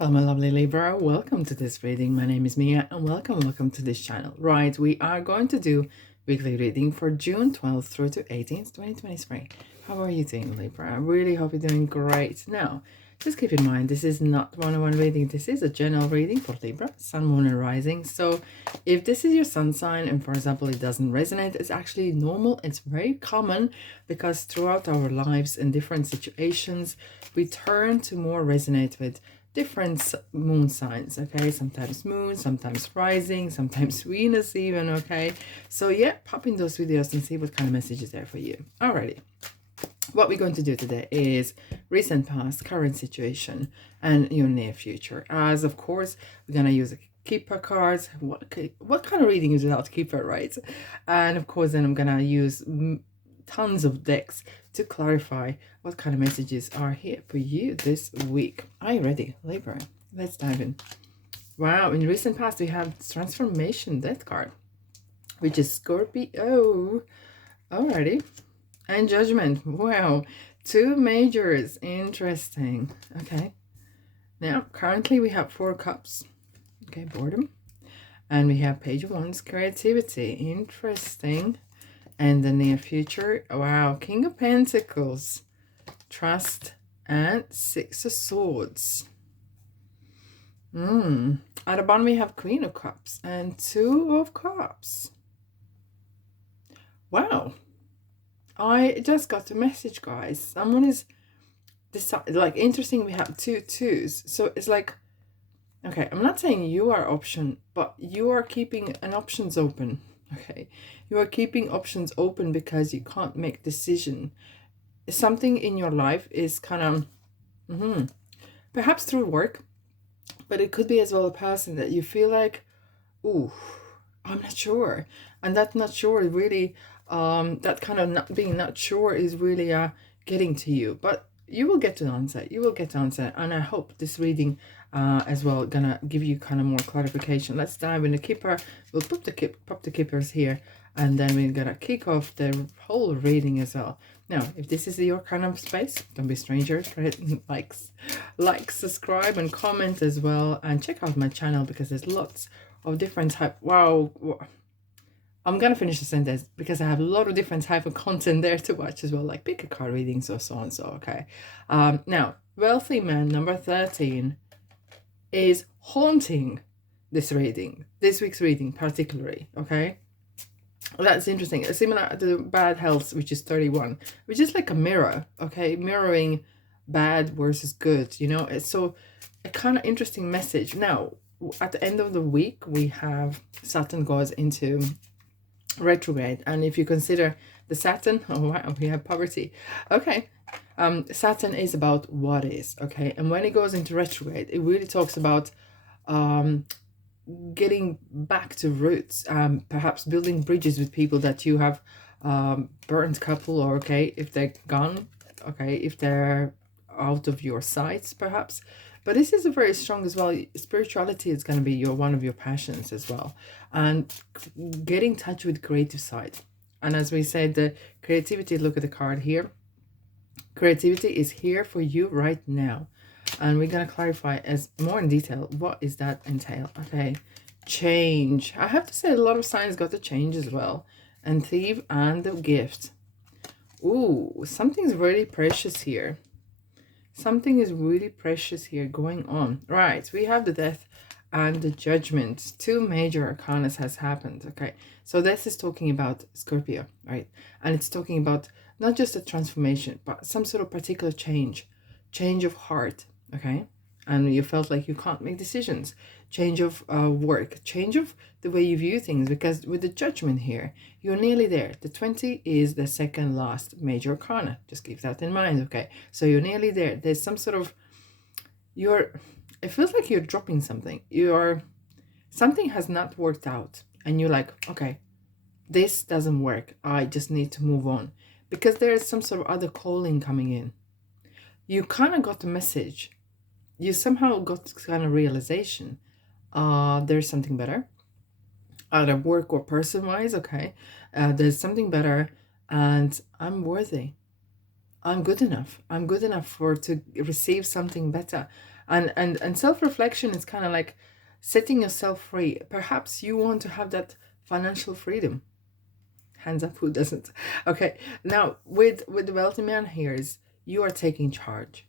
Hello, my lovely Libra. Welcome to this reading. My name is Mia and welcome to this channel. Right, we are going to do weekly reading for June 12th through to 18th, 2023. How are you doing, Libra? I really hope you're doing great. Now, just keep in mind, this is not one-on-one reading. This is a general reading for Libra, Sun, Moon, and Rising. So if this is your sun sign and, for example, it doesn't resonate, it's actually normal. It's very common because throughout our lives in different situations, we turn to more resonate with different moon signs, okay? Sometimes moon, sometimes rising, sometimes Venus even, okay? So yeah, pop in those videos and see what kind of message is there for you. Alrighty. What we're going to do today is recent past, current situation, and your near future. As of course, we're gonna use keeper cards. What kind of reading is without keeper, right? And of course, then I'm gonna use tons of decks to clarify what kind of messages are here for you this week. Are you ready, Libra? Let's dive in. Wow, in recent past we have transformation death card, which is Scorpio. Alrighty. And judgment. Wow, two majors. Interesting. Okay. Now, currently we have 4 cups. Okay, boredom. And we have page of wands, creativity. Interesting. And the near future, wow, King of Pentacles, trust, and 6 of Swords. At the bottom we have Queen of Cups and 2 of Cups. Wow, I just got a message, guys. Someone is like, interesting. We have 2 twos, so it's like, okay, I'm not saying you are option, but you are keeping an options open. Okay, you are keeping options open because you can't make decision. Something in your life is kind of perhaps through work, but it could be as well a person that you feel like, ooh, I'm not sure, and that not sure really, that kind of not being not sure is really getting to you, but you will get an answer. You will get an answer, and I hope this reading as well gonna give you kind of more clarification. Let's dive in the keeper. We'll pop the keepers here, and then we're gonna kick off the whole reading as well. Now, if this is your kind of space, don't be strangers, right? Like, subscribe, and comment as well, and check out my channel because there's lots of different type. Wow, I'm gonna finish the sentence because I have a lot of different type of content there to watch as well, like pick a card readings or so on. So okay, now wealthy man number 13 is haunting this week's reading particularly. Okay, well, that's interesting. It's similar to bad health, which is 31, which is like a mirror. Okay, mirroring bad versus good, you know. It's so a kind of interesting message. Now at the end of the week we have Saturn goes into retrograde, and if you consider the Saturn, oh wow, we have poverty. Okay, Saturn is about what is, okay, and when it goes into retrograde, it really talks about getting back to roots, perhaps building bridges with people that you have burnt couple, or okay, if they're gone, okay, if they're out of your sights perhaps. But this is a very strong as well. Spirituality is going to be one of your passions as well, and getting in touch with creative side. And as we said, the creativity, look at the card here, creativity is here for you right now, and we're going to clarify as more in detail what is that entail. Okay, change. I have to say a lot of signs got the change as well, and thief and the gift. Ooh, something's really precious here. Something is really precious here going on. Right, we have the death and the judgment. 2 major arcana has happened. Okay, so this is talking about Scorpio, right? And it's talking about not just a transformation, but some sort of particular change of heart. Okay, and you felt like you can't make decisions, change of work, change of the way you view things, because with the judgment here, you're nearly there. The 20 is the second last major arcana. Just keep that in mind, okay? So you're nearly there. There's some sort of, it feels like you're dropping something. Something has not worked out, and you're like, okay, this doesn't work. I just need to move on, because there's some sort of other calling coming in. You kind of got the message. You somehow got kind of realization. There's something better, either work or person wise. Okay, there's something better, and I'm worthy. I'm good enough. I'm good enough to receive something better. And self-reflection is kind of like setting yourself free. Perhaps you want to have that financial freedom. Hands up, who doesn't? Okay, now with the wealthy man here is you are taking charge.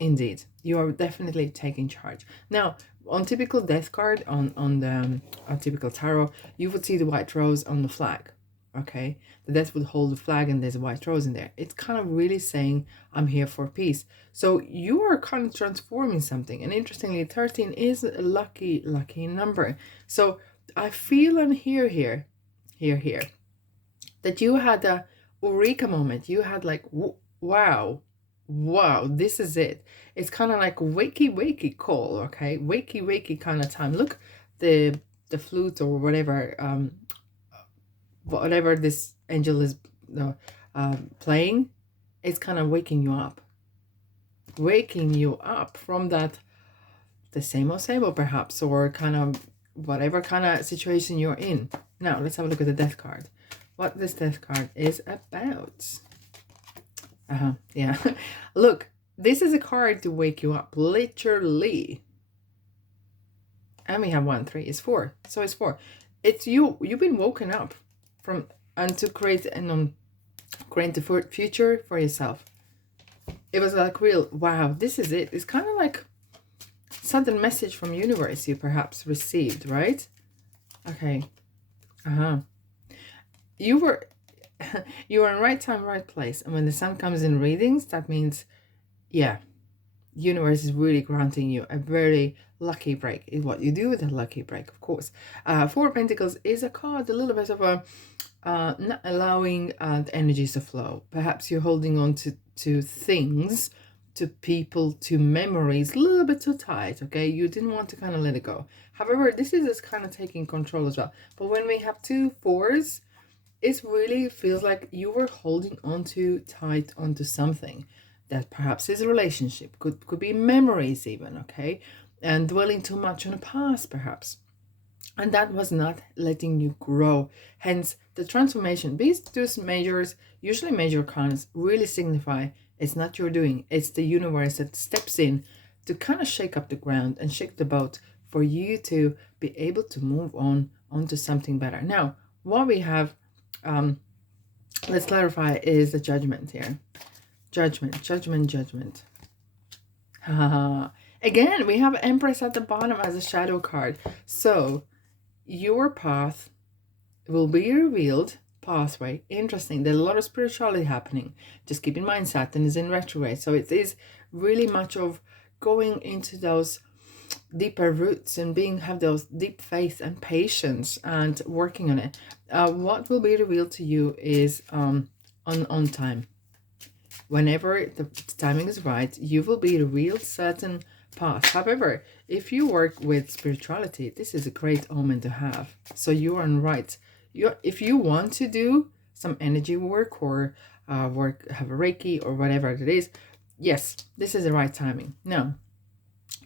Indeed, you are definitely taking charge. Now, on typical death card, on the on typical tarot, you would see the white rose on the flag. Okay, the death would hold the flag, and there's a white rose in there. It's kind of really saying, "I'm here for peace." So you are kind of transforming something. And interestingly, 13 is a lucky number. So I feel and hear that you had a eureka moment. You had like, wow, this is it. It's kind of like wakey call, okay? Wakey kind of time. Look, the flute or whatever this angel is playing, it's kind of waking you up from that, the same old perhaps, or kind of whatever kind of situation you're in. Now let's have a look at the death card. What this death card is about. Yeah. Look, this is a card to wake you up, literally. And we have 1, 3, it's 4. So it's 4. It's you've been woken up from, and to create create the future for yourself. It was like real, wow, this is it. It's kind of like sudden message from universe you perhaps received, right? Okay. You were in right time, right place. And when the sun comes in readings, that means, yeah, universe is really granting you a very lucky break. Is what you do with a lucky break, of course. 4 of Pentacles is a card, a little bit of a not allowing the energies to flow. Perhaps you're holding on to things, to people, to memories, a little bit too tight, okay? You didn't want to kind of let it go. However, this is kind of taking control as well. But when we have 2 4s, it really feels like you were holding on too tight onto something that perhaps is a relationship, could be memories even, okay? And dwelling too much on the past, perhaps. And that was not letting you grow. Hence, the transformation. These 2 majors, usually major arcanas, really signify it's not your doing. It's the universe that steps in to kind of shake up the ground and shake the boat for you to be able to move on onto something better. Now, what we have, let's clarify, is the judgment here. Judgment. Again, we have Empress at the bottom as a shadow card. So your path will be revealed. Pathway. Interesting. There's a lot of spirituality happening. Just keep in mind Saturn is in retrograde. So it is really much of going into those deeper roots and have those deep faith and patience and working on it. What will be revealed to you is on time. Whenever the timing is right, you will be revealed certain path. However, if you work with spirituality, this is a great omen to have. So you are right. If you want to do some energy work or have a Reiki or whatever it is, yes, this is the right timing. Now,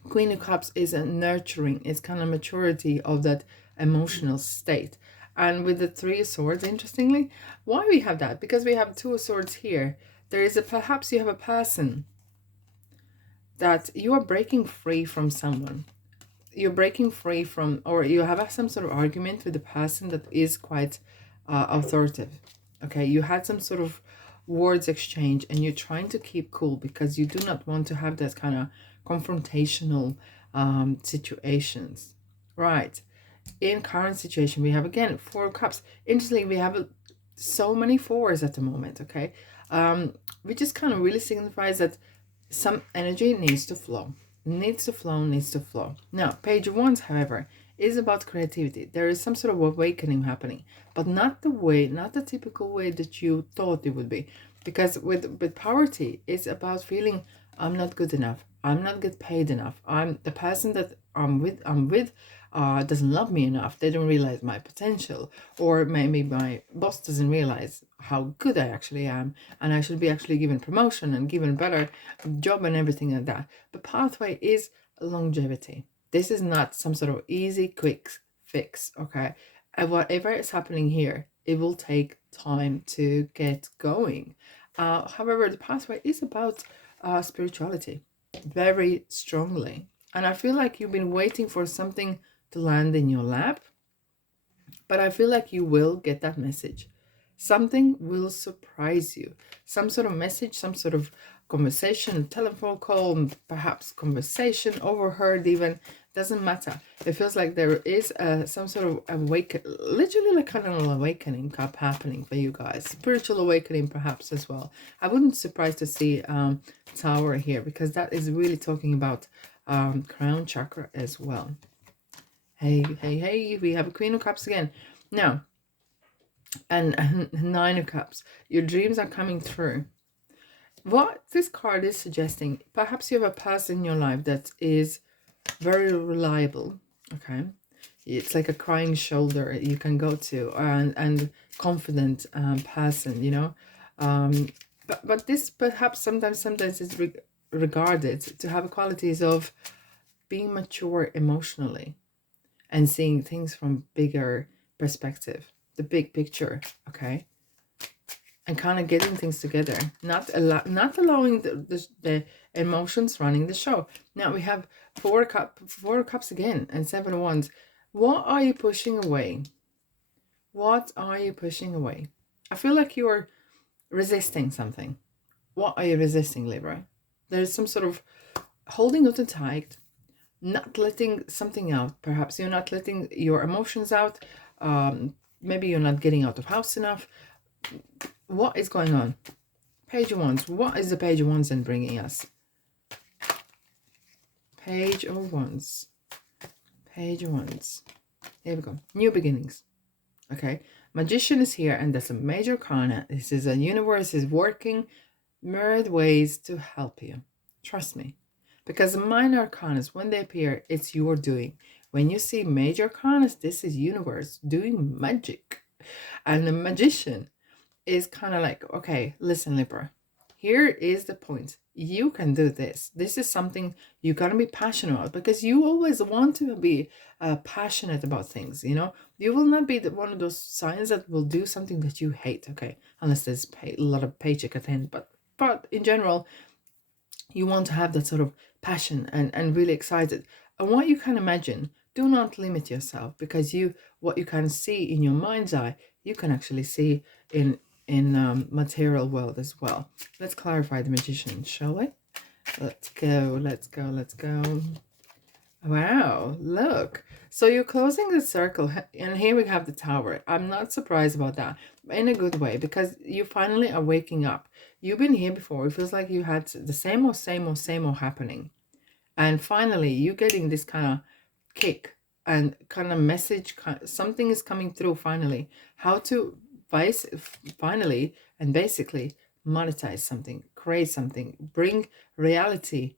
Queen of Cups is a nurturing, it's kind of maturity of that emotional state. And with the 3 of Swords, interestingly, why we have that? Because we have 2 of Swords here. There is perhaps you have a person that you are breaking free from someone. You're breaking free from, or you have some sort of argument with a person that is quite authoritative. Okay, you had some sort of words exchange and you're trying to keep cool because you do not want to have that kind of confrontational situations. Right. In current situation, we have again 4 of Cups. Interestingly, we have so many 4s at the moment, okay? Which just kind of really signifies that some energy needs to flow. Needs to flow. Now, Page of Wands, however, is about creativity. There is some sort of awakening happening, but not the typical way that you thought it would be. Because with poverty, it's about feeling I'm not good enough. I'm not get paid enough. I'm the person that I'm with doesn't love me enough. They don't realize my potential, or maybe my boss doesn't realize how good I actually am, and I should be actually given promotion and given better job and everything like that. The pathway is longevity. This is not some sort of easy, quick fix, okay? And whatever is happening here, it will take time to get going. However, the pathway is about spirituality. very strongly. And I feel like you've been waiting for something to land in your lap, but I feel like you will get that message. Something will surprise you. Some sort of message, some sort of conversation, telephone call, perhaps conversation overheard even. Doesn't matter. It feels like there is some sort of literally like kind of an awakening cup happening for you guys. Spiritual awakening perhaps as well. I wouldn't be surprised to see Tower here, because that is really talking about crown chakra as well. Hey, hey, hey, we have a Queen of Cups again. Now, and Nine of Cups. Your dreams are coming through. What this card is suggesting, perhaps you have a person in your life that is very reliable, okay? It's like a crying shoulder you can go to, and confident person, you know? But this perhaps sometimes is regarded to have qualities of being mature emotionally and seeing things from bigger perspective, the big picture, okay? And kind of getting things together, not allowing the emotions running the show. Now we have four cups again, and 7 of Wands. What are you pushing away? What are you pushing away? I feel like you're resisting something. What are you resisting, Libra? There's some sort of holding on tight, not letting something out. Perhaps you're not letting your emotions out. Maybe you're not getting out of house enough. What is going on? Page of Wands. What is the Page of Wands then bringing us? Page of Wands. Page of Wands. Here we go. New beginnings. Okay. Magician is here, and that's a major arcana. This is a universe is working myriad ways to help you. Trust me. Because the minor arcanas, when they appear, it's your doing. When you see major arcanas, this is universe doing magic. And the magician is kind of like, okay, listen, Libra, here is the point. You can do this. This is something you're going to be passionate about, because you always want to be passionate about things, you know. You will not be one of those signs that will do something that you hate, okay, unless there's a lot of paycheck at the end. But in general, you want to have that sort of passion and really excited. And what you can imagine, do not limit yourself, because what you can see in your mind's eye, you can actually see in material world as well. Let's clarify the magician, shall we? Let's go. Wow, look. So you're closing the circle, and here we have the Tower. I'm not surprised about that, in a good way, because you finally are waking up. You've been here before. It feels like you had the same old happening. And finally, you're getting this kind of kick and kind of message. Something is coming through finally. How to finally and basically monetize something, create something, bring reality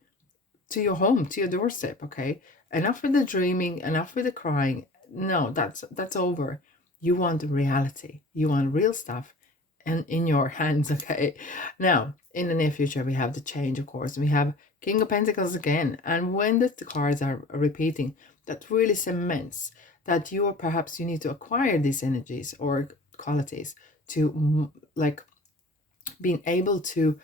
to your home, to your doorstep, okay? Enough with the dreaming, enough with the crying. No, that's over. You want reality. You want real stuff and in your hands, okay? Now, in the near future, we have the change, of course. We have King of Pentacles again. And when the cards are repeating, that really cements that you need to acquire these energies or qualities to like being able to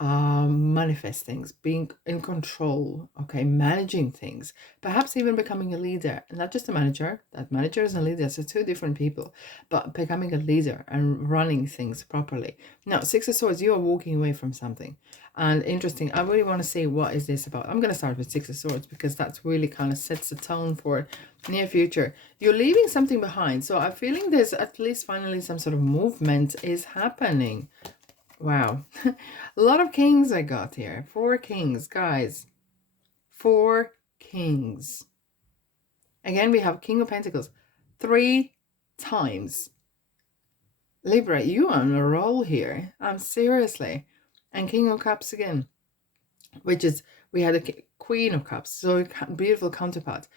manifest things, being in control, okay, managing things, perhaps even becoming a leader, not just a manager. That managers and leaders are two different people, but becoming a leader and running things properly. Now, Six of Swords, you are walking away from something. And interesting, I really want to see what is this about. I'm going to start with Six of Swords, because that's really kind of sets the tone for near future. You're leaving something behind, so I'm feeling there's at least finally some sort of movement is happening. Wow. A lot of kings I got here. 4 kings, guys. 4 kings. Again, we have King of Pentacles 3 times. Libra, you are on a roll here. Seriously. And King of Cups again, which is, we had a Queen of Cups. So a beautiful counterpart.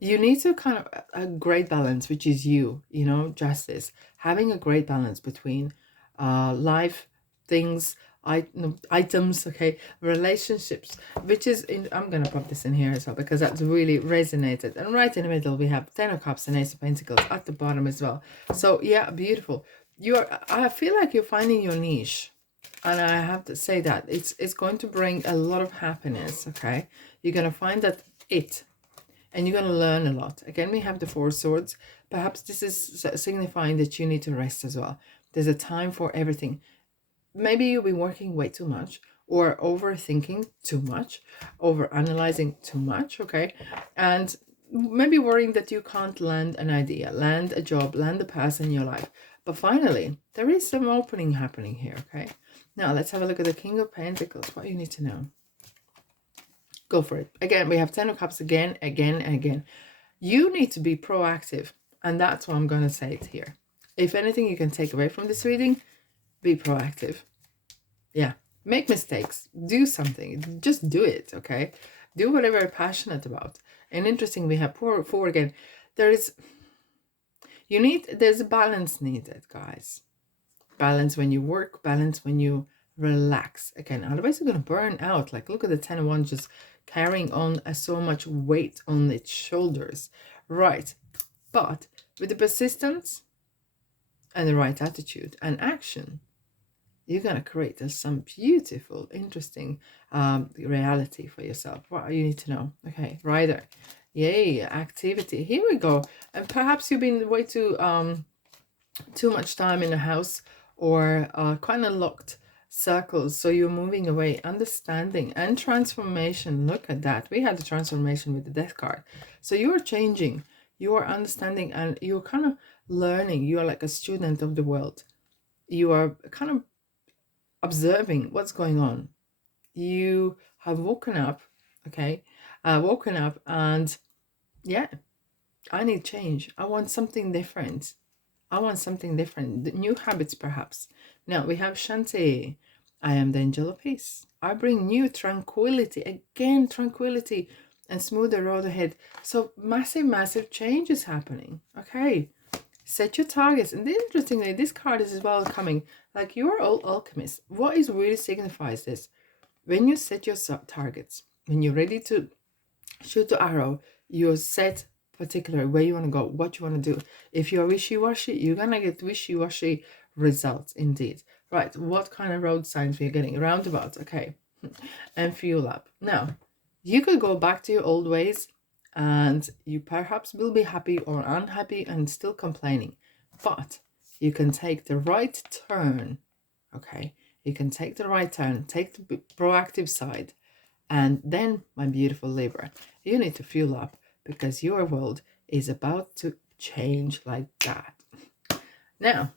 You need to kind of a great balance, which is you know, justice. Having a great balance between life, things, items, okay, relationships, which is I'm gonna pop this in here as well, because that's really resonated. And right in the middle we have 10 of Cups and Ace of Pentacles at the bottom as well. So yeah, beautiful. I feel like you're finding your niche. And I have to say that it's going to bring a lot of happiness, okay? You're going to find that and you're going to learn a lot. Again, we have the Four Swords. Perhaps this is signifying that you need to rest as well. There's a time for everything. Maybe you've been working way too much, or overthinking too much, over analyzing too much, okay? And maybe worrying that you can't land an idea, land a job, land a path in your life. But finally, there is some opening happening here, okay? Now, let's have a look at the King of Pentacles. What you need to know. Go for it. Again, we have 10 of Cups again, again, and again. You need to be proactive. And that's what I'm going to say it here. If anything you can take away from this reading, be proactive. Yeah. Make mistakes. Do something. Just do it, okay? Do whatever you're passionate about. And interesting, we have four again. There's a balance needed, guys. Balance when you work, balance when you relax. Again, otherwise you're going to burn out. Like, look at the 10 of Wands just carrying on so much weight on its shoulders. Right. But with the persistence and the right attitude and action, you're going to create some beautiful, interesting reality for yourself. What you need to know. Okay, Rider. Yay, activity. Here we go. And perhaps you've been way too much time in the house, or kind of locked circles, so you're moving away. Understanding and transformation. Look at that. We had the transformation with the Death card. So you are changing, you are understanding, and you're kind of learning. You are like a student of the world. You are kind of observing what's going on. You have woken up, okay? Woken up, and yeah, I need change. I want something different. New habits, perhaps. Now we have Shanti. I am the angel of peace. I bring new tranquility. Again, tranquility and smoother road ahead. So massive change is happening. Okay. Set your targets. And interestingly, this card is as well coming. Like, you are all alchemists. What is really signifies this? When you set your targets, when you're ready to shoot the arrow, you're set particular where you want to go, what you want to do. If you're wishy-washy, you're gonna get wishy-washy results indeed. Right, what kind of road signs we're getting? Roundabouts, okay. And fuel up. Now, you could go back to your old ways, and you perhaps will be happy or unhappy and still complaining. But you can take the right turn, okay? You can take the right turn, take the proactive side. And then, my beautiful Libra, you need to fuel up, because your world is about to change like that. Now,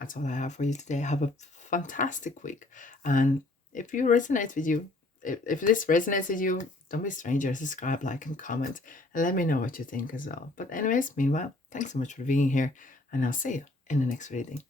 that's all I have for you today. Have a fantastic week. And if you resonate with you, if this resonates with you, don't be strangers. Subscribe, like, and comment. And let me know what you think as well. But anyways, meanwhile, thanks so much for being here. And I'll see you in the next reading.